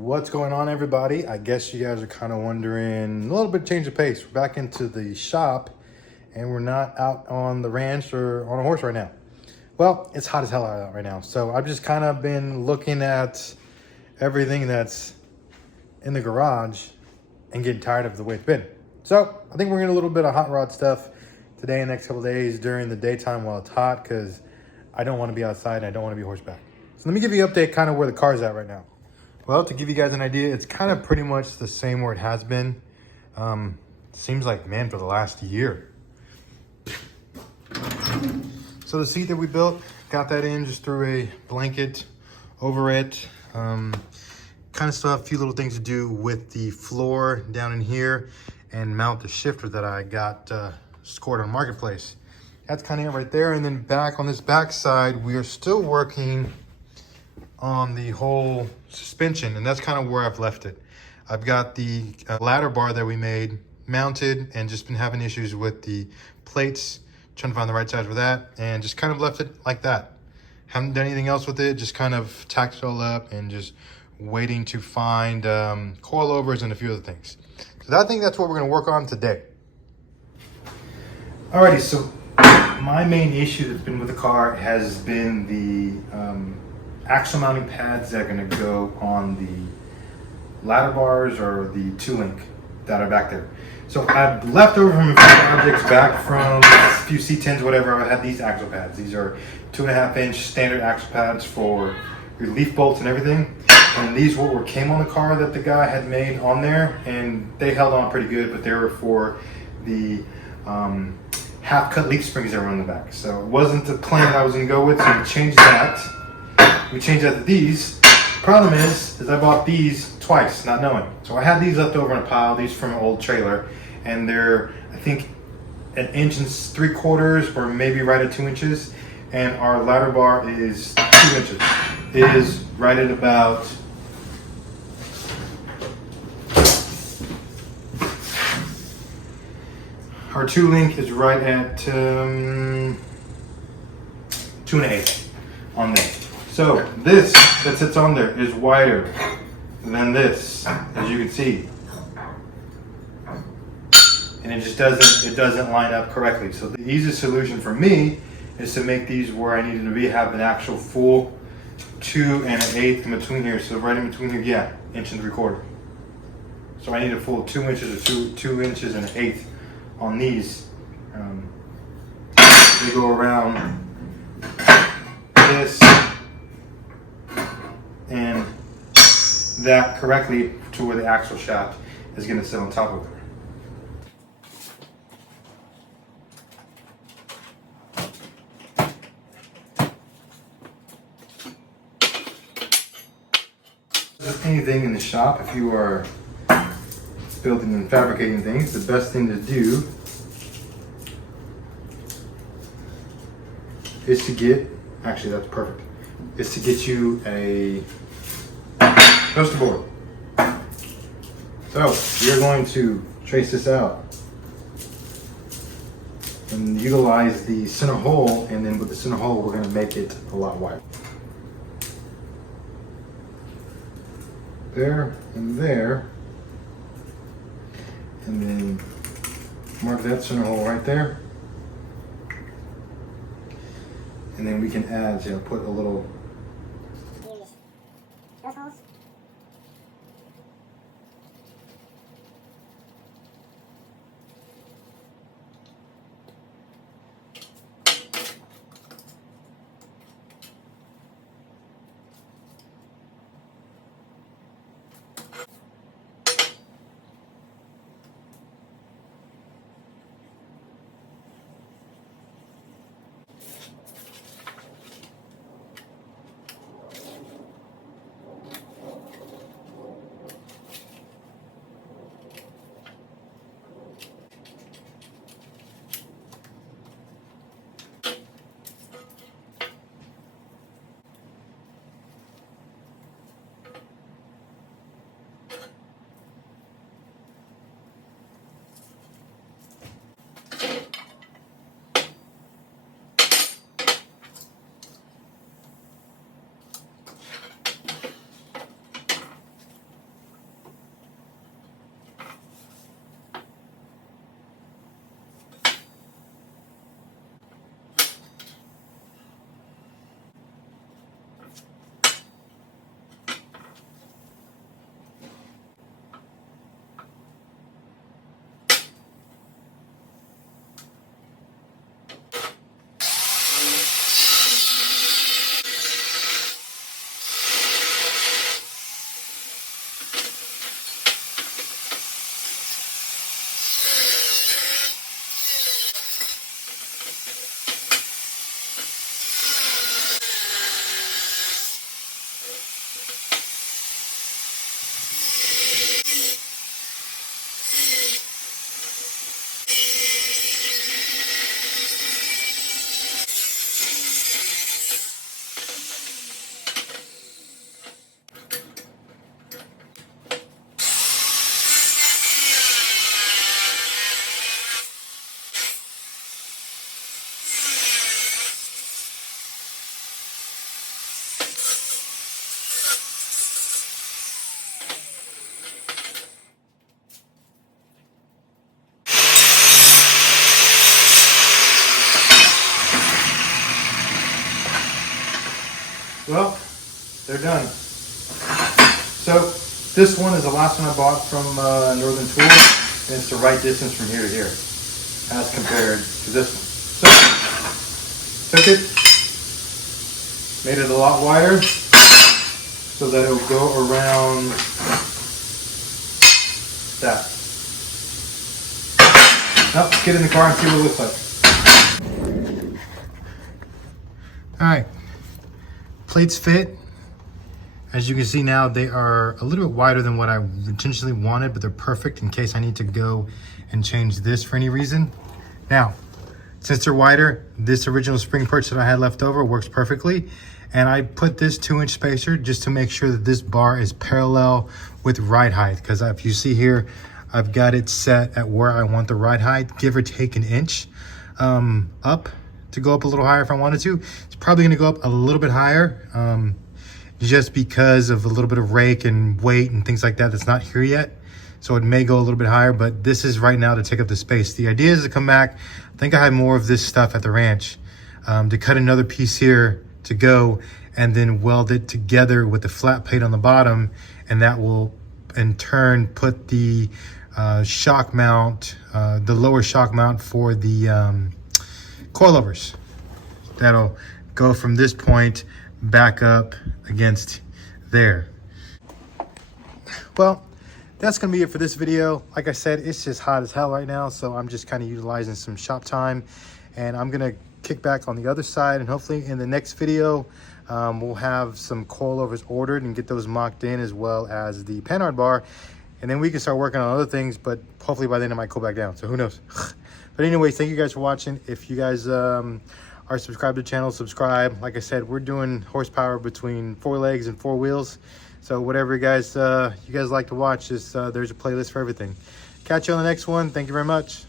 What's going on, everybody? I guess you guys are kind of wondering a little bit change of pace. We're back into the shop and we're not out on the ranch or on a horse right now. Well, it's hot as hell out right now. So I've just kind of been looking at everything that's in the garage and getting tired of the way it's been. So I think we're gonna do a little bit of hot rod stuff today and next couple days during the daytime while it's hot, because I don't want to be outside and I don't want to be horseback. So let me give you an update kind of where the car's at right now. Well, to give you guys an idea, it's kind of pretty much the same where it has been. Seems like, man, for the last year. So the seat that we built, got that in, just threw a blanket over it. Kind of still have a few little things to do with the floor down in here and mount the shifter that I got scored on Marketplace. That's kind of it right there. And then back on this back side, we are still working on the whole suspension, and that's kind of where I've left it. I've got the ladder bar that we made mounted and just been having issues with the plates, trying to find the right size for that, and just kind of left it like that. Haven't done anything else with it, just kind of tacked it all up and just waiting to find coilovers and a few other things. So I think that's what we're going to work on today. Alrighty, so my main issue that's been with the car has been the axle mounting pads that are going to go on the ladder bars or the 2-link that are back there. So I've left over from a few projects back from a few C10s, whatever. I had these axle pads. These are 2.5-inch standard axle pads for your leaf bolts and everything. And these were what came on the car that the guy had made on there, and they held on pretty good, but they were for the half-cut leaf springs that were on the back. So it wasn't the plan I was going to go with, so we changed that. We changed that to these. Problem is I bought these twice, not knowing. So I had these left over in a pile, these from an old trailer, and they're, I think, 1 3/4 inches or maybe right at 2 inches, and our ladder bar is 2 inches. It is right at about our 2-link is right at 2 1/8 on there. So this that sits on there is wider than this, as you can see, and it just doesn't line up correctly. So the easiest solution for me is to make these where I need to be, have an actual full 2 1/8 in between here. So right in between here, yeah, 1 3/4 inches. So I need a full 2 inches or 2 inches and 1/8 on these. They go around this and that correctly to where the axle shaft is going to sit on top of it. Anything in the shop, if you are building and fabricating things, the best thing to do is to get, actually that's perfect, is to get you a poster board. So you're going to trace this out and utilize the center hole, and then with the center hole we're going to make it a lot wider. There and there, and then mark that center hole right there, and then we can add, you know, put a little those holes. they're done. So this one is the last one I bought from Northern Tool, and it's the right distance from here to here as compared to this one. So took it, made it a lot wider so that it would go around that. Now let's get in the car and see what it looks like. All right, plates fit. As you can see now, they are a little bit wider than what I intentionally wanted, but they're perfect in case I need to go and change this for any reason. Now, since they're wider, this original spring perch that I had left over works perfectly. And I put this 2-inch spacer just to make sure that this bar is parallel with ride height. Because if you see here, I've got it set at where I want the ride height, give or take an inch up to go up a little higher if I wanted to. It's probably gonna go up a little bit higher just because of a little bit of rake and weight and things like that that's not here yet. So it may go a little bit higher, but this is right now to take up the space. The idea is to come back. I think I have more of this stuff at the ranch to cut another piece here to go and then weld it together with the flat plate on the bottom, and that will in turn put the shock mount, the lower shock mount for the coilovers. That'll go from this point back up against there. Well, that's gonna be it for this video. Like I said, it's just hot as hell right now, so I'm just kind of utilizing some shop time, and I'm gonna kick back on the other side, and hopefully in the next video we'll have some coilovers ordered and get those mocked in, as well as the panhard bar, and then we can start working on other things, but hopefully by then it might go back down, so who knows. But anyways, thank you guys for watching. If you guys are subscribed to the channel, subscribe. Like I said, we're doing horsepower between 4 legs and 4 wheels, so whatever you guys like to watch, there's a playlist for everything. Catch you on the next one. Thank you very much.